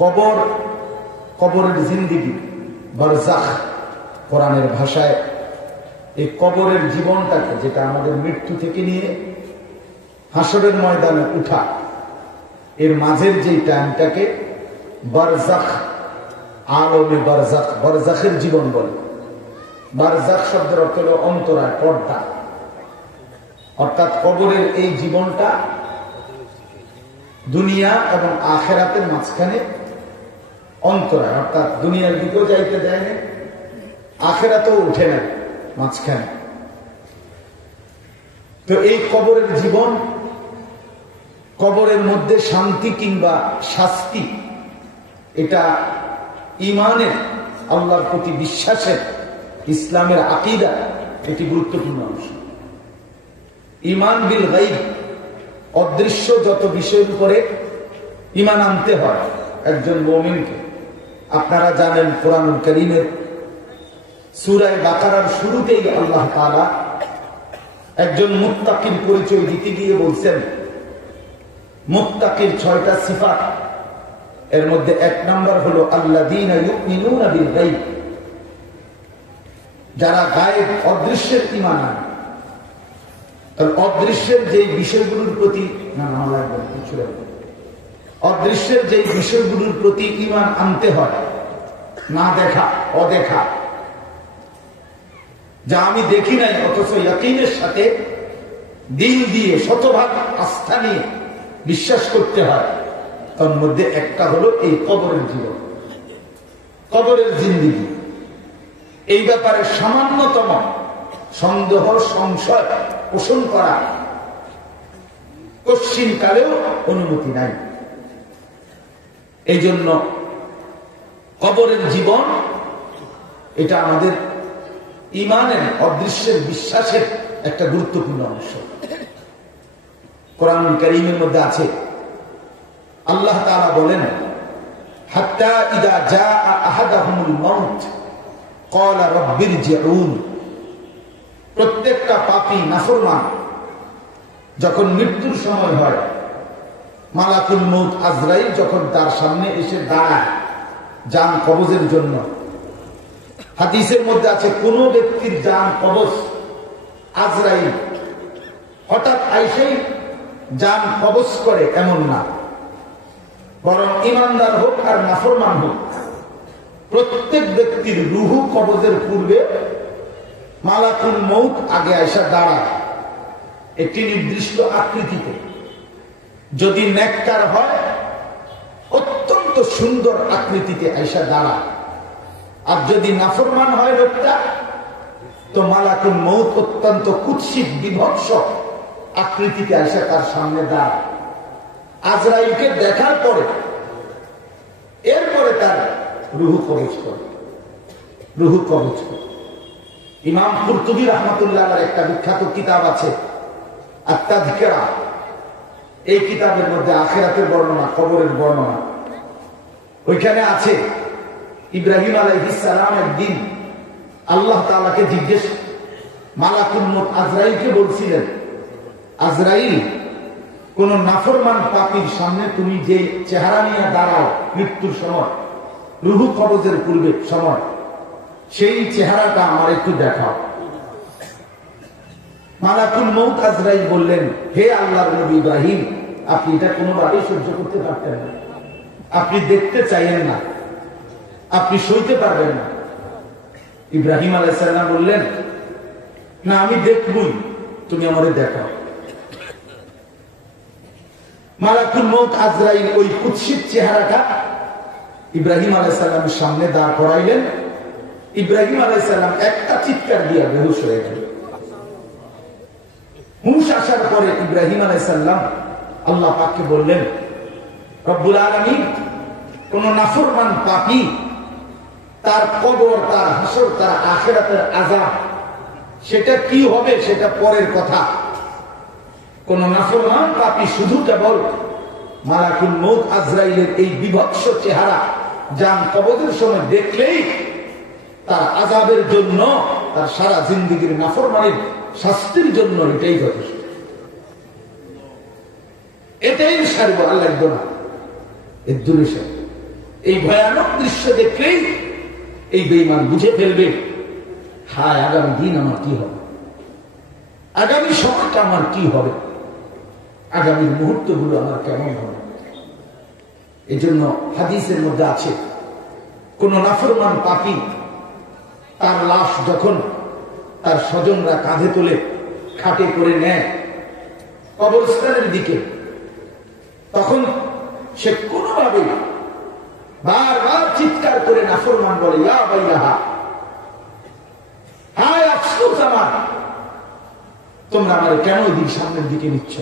কবর, কবরের জিন্দেগি, বারজাখ কোরআনের ভাষায় এই কবরের জীবনটাকে, যেটা আমাদের মৃত্যু থেকে নিয়ে হাসরের ময়দানে উঠা, এর মাঝের যে টাইমটাকে বারজাখ, আলমে বারজাখ, বারজাখের জীবন বলে। বারজাখ শব্দের অর্থ হল অন্তরায়, পর্দা। অর্থাৎ কবরের এই জীবনটা দুনিয়া এবং আখেরাতের মাঝখানে অন্তরায়, অর্থাৎ দুনিয়ার দিকেও যাইতে দেয় না, আখেরাতেও উঠে না, মাঝখানে। তো এই কবরের জীবন, কবরের মধ্যে শান্তি কিংবা শাস্তি, এটা ইমানের, আল্লাহর প্রতি বিশ্বাসের, ইসলামের আকীদা, এটি গুরুত্বপূর্ণ অংশ। ঈমান বিল গায়ব, অদৃশ্য যত বিষয়ের উপরে ঈমান আনতে হয় একজন মুমিনকে। আপনারা জানেন কোরআনুল কারীমের সূরা বাকারার শুরুতেই আল্লাহ তাআলা একজন মুত্তাকির পরিচয় দিতে গিয়ে বলছেন, মুত্তাকির 6টা সিফাত, এর মধ্যে 1 নাম্বার হলো আল্লাযীনা ইউমিনুনা বিল গায়ব, যারা গায়েব, অদৃশ্যের ঈমান আনে। অদৃশ্যের যে বিষয়গুলোর প্রতি অদৃশ্যের যে বিষয়গুলোর প্রতি ঈমান আনতে হয়, না দেখা, অদেখা, যা আমি দেখি নাই অথচ ইয়াকিনের সাথে দিল দিয়ে শতভাগ আস্থা নিয়ে বিশ্বাস করতে হয়, তার মধ্যে একটা হলো এই কবরের জীবন, কবরের জিন্দেগি। এই ব্যাপারে সামান্যতম সন্দেহ, সংশয় পোষণ করা কশ্চিন কালেও অনুমতি নাই। এই জন্য কবরের জীবন, এটা আমাদের ঈমানের, অদৃশ্যের বিশ্বাসের একটা গুরুত্বপূর্ণ অংশ। কোরআনুল কারীমের মধ্যে আছে, আল্লাহ তাআলা বলেন, হাত্তা ইযা জাআ আহাদাহুমুল মাউত ক্বালা রাব্বিরজিউন। প্রত্যেকটা পাপী নাফরমান যখন মৃত্যুর সময় হয়, মালাকুল মউত আজরাইল যখন তার সামনে এসে দাঁড়ায় জান কবজের জন্য, হাদিসের মধ্যে আছে কোন ব্যক্তির জান কবজ আজরাইল হঠাৎ আইসেই জান কবজ করে এমন না, বরং ইমানদার হোক আর নাফরমান হোক, প্রত্যেক ব্যক্তির রুহু কবজের পূর্বে মালাকুল মউত আগে আইসা দাঁড়ায় একটি নির্দিষ্ট আকৃতিতে। যদি নেককার হয় অত্যন্ত সুন্দর আকৃতিতে আইসা দাঁড়ায়, আর যদি নাফরমান হয় লোকটা, তো মালাকুল মউত অত্যন্ত কুৎসিত, বিভৎস আকৃতিতে আইসা তার সামনে দাঁড়ায়। আজরাইলকে দেখার পরে এরপরে তার রুহু কবজ করে, রুহু কবজ করে। ইমাম কুরতুবী রাহমাতুল্লাহর একটা বিখ্যাত কিতাব আছে আত-তাযকিরা। এই কিতাবের মধ্যে আখিরাতের বর্ণনা, কবরের বর্ণনা। ওইখানে আছে ইব্রাহিম আলাইহিস সালাম একদিন আল্লাহ তাআলাকে জিজ্ঞেস, মালাকুল মউত আজরাইলকে বলছিলেন, আজরাইল, কোন নাফরমান পাপীর সামনে তুমি যে চেহারা নিয়ে দাঁড়াও মৃত্যুর সময়, রুহু কবজের পূর্বে সময়, সেই চেহারাটা আমার একটু দেখাও। মালাকুল মউত আজরাইল বললেন, হে আল্লাহর নবী ইব্রাহিম, আপনি এটা কোনোভাবেই সহ্য করতে পারতেন না, আপনি দেখতে চাইলেন না, আপনি সইতে পারবেন না। ইব্রাহিম আলাইহিস সালাম বললেন, না আমি দেখবই, তুমি আমারে দেখাও। মালাকুল মউত আজরাইল ওই কুৎসিত চেহারাটা ইব্রাহিম আলাইহিস সালামের সামনে দাঁড় করাইলেন। ইব্রাহিম আলাইহিস সালাম একটা চিৎকার দিয়া বেহুশ হয়ে গেল। হুঁশ আসার পরে ইব্রাহিম আলাইহিস সালাম আল্লাহ পাককে বললেন, রব্বুল আলামিন, কোন নাফরমান পাপী, তার কবর, তার হাসর, তার আখিরাতের আযাব, সেটা কি হবে সেটা পরের কথা। কোন নাফরমান পাপী শুধু কেবল মালাকুল মউত আজরাইলের এই বিভৎস চেহারা জান কবজের সময় দেখলেই তার আযাবের জন্য, তার সারা জিন্দেগীর নাফরমানির শাস্তির জন্য এটাই যথেষ্ট, এটাই সারব। আল্লাহ একদম এর দূরে এই ভয়ানক দৃশ্য দেখলেই এই বেঈমান বুঝে ফেলবে, হায় আগামী দিন আমার কি হবে, আগামী সময়টা আমার কি হবে, আগামী মুহূর্তগুলো আমার কেমন হবে। এই জন্য হাদিসের মধ্যে আছে, কোন নাফরমান পাপী তার লাশ যখন তার স্বজনরা কাঁধে তোলে খাটে করে নেয় কবরস্থানের দিকে, তখন সে কোনোভাবে বারবার চিৎকার করে নাফরমান বলে, ইয়া বাইরাহা, হায় আফসোস আমার, তোমরা আমার কেন দিন সামনের দিকে নিচ্ছ,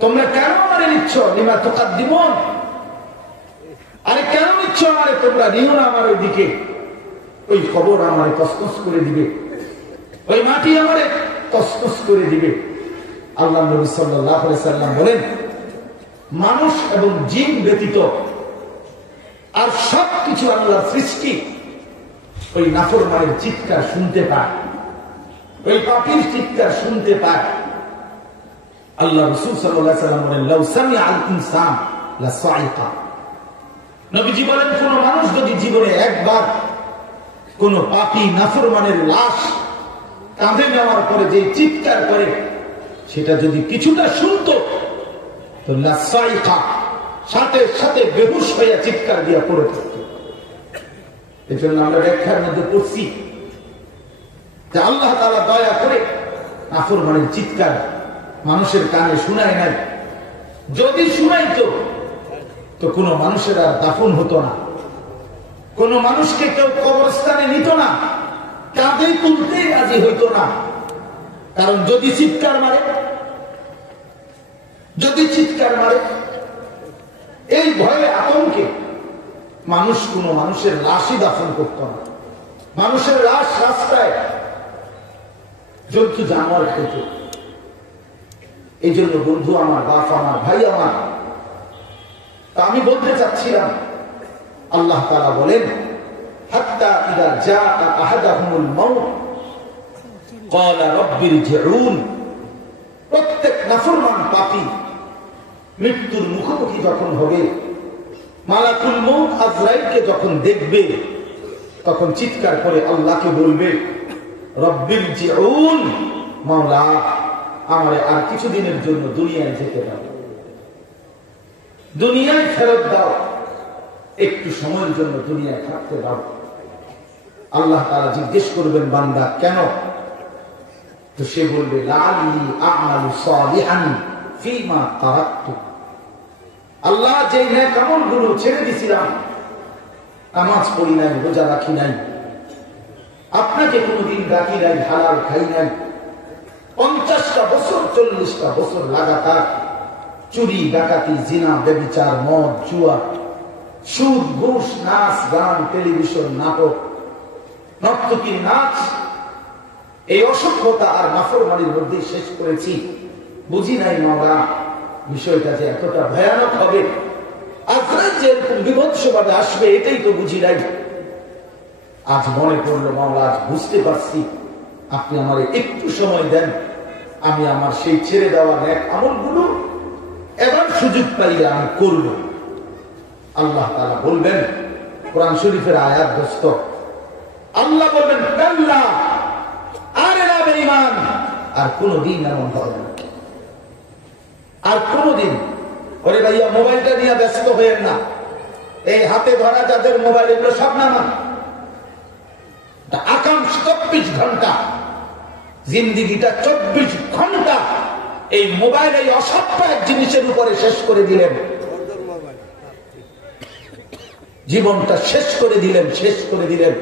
তোমরা কেন আমারে নিচ্ছ, লিমা তুকাদ্দিমুন, আরে কেন নিচ্ছ আমারে, তোমরা নিও না আমার ওই দিকে, ওই কবর আমারে কসকস করে দিবে, ওই মাটি আমারে কসকস করে দিবে। আল্লাহ নবী সাল্লাল্লাহু আলাইহি সাল্লাম বলেন, মানুষ এবং জিন ব্যতীত আর সবকিছু আল্লাহর সৃষ্টি ওই নাফরমানের চিৎকার শুনতে পায়, ওই পাপীর চিৎকার শুনতে পায়। আল্লাহ রাসূল সাল্লাল্লাহু আলাইহি সাল্লাম বলেন, লাউ সামিআ আল ইনসান লাসাইকা, নবীজি বলেন, কোন মানুষ যদি জীবনে একবার কোন পাপী নাফরমানের লাশ কাঁধে নেওয়ার পরে যে চিৎকার করে সেটা যদি কিছুটা শুনতো, তো লাসাইকা, সাথে সাথে বেহুশ হয়ে চিৎকার দিয়া পড়ে থাকতো। এই জন্য আমরা ব্যাখ্যার মধ্যে পড়ছি যে আল্লাহ তাআলা দয়া করে নাফরমানের চিৎকার মানুষের কানে শুনায় নাই, যদি শুনাইতো তো কোনো মানুষের আর দাফন হতো না, কোন মানুষকে কেউ কবরস্থানে নিত না, কাঁধে তুলতে রাজি হইতো না। কারণ যদি চিৎকার মারে, যদি চিৎকার মারে, এই ভয়ে আতঙ্কে মানুষ কোন মানুষের লাশই দাফন করত না। মানুষের লাশ রাস্তায় জন্তু জানোয়ার খেত। এই জন্য বন্ধু আমার, বাপ আমার, ভাই আমার, তা আমি বলতে চাচ্ছিলাম, আল্লাহ তাআলা বলেন, হাত্তা ইযা জাআ আহাদাহুমুল মাউত ক্বালা রাব্বি ইরজিউন, প্রত্যেক নাফরমান পাপী মৃত্যুর মুখোমুখি যখন হবে, মালাকুল মউত আজরাইলকে যখন দেখবে, তখন চিৎকার করে আল্লাহকে বলবে, রাব্বি ইরজিউন, মাওলা আমারে আর কিছুদিনের জন্য দুনিয়ায় যেতে দাও, দুনিয়ায় ফেরত দাও, একটু সময়ের জন্য দুনিয়ায় থাকতে দাও। আল্লাহ তাআলা জিজ্ঞেস করবেন, বান্দা কেন? তো সে বলবে, লাআল্লি আ'মালু সালিহান ফীমা তারাকতু, আল্লাহ যে নেক আমলগুলো ছেড়ে দিয়েছিলাম, নামাজ পড়ি নাই, রোজা রাখি নাই, আপনাকে কোনোদিন ডাকি নাই, হালাল খাই নাই, 50টা বছর 40টা বছর লাগাতার চুরি, ডাকাতি, জিনা, ব্যভিচার, মদ, জুয়া, সুদ, ঘুষ, নাচ, গান, টেলিভিশন, নাটক, নর্তকীর নাচ, এই অসভ্যতা আর নাফরমানির মধ্যে শেষ করেছি। বুঝি নাই মাওলা বিষয়টা যে এতটা ভয়ানক হবে, আজরাইল যে এরকম বিভৎসভাবে আসবে, এটাই তো বুঝি নাই। আজ মনে পড়লো, মাওলা আজ বুঝতে পারছি, আপনি আমার একটু সময় দেন, আমি আমার সেই ছেড়ে দেওয়া নেক আমলগুলো এবার সুযোগ পাইলে আমি করব। আল্লাহ তাআলা বলবেন, কোরআন শরীফের আয়াত দোস্ত, আল্লাহ বলবেন, কাল্লা, আরে না বেঈমান, আর কোনদিন এমন হবে না, আর কোনদিন। ওরে ভাইয়া, মোবাইলটা নিয়ে ব্যস্ত হয়েন না, এই হাতে ধরা যাদের মোবাইল, এগুলো সব নামান। আকাম 24 ঘন্টা, জিন্দিগিটা 24 ঘন্টা এই মোবাইল, এই অসভ্য এক জিনিসের উপরে শেষ করে দিলেন, জীবনটা শেষ করে দিলেন, শেষ করে দিলেন।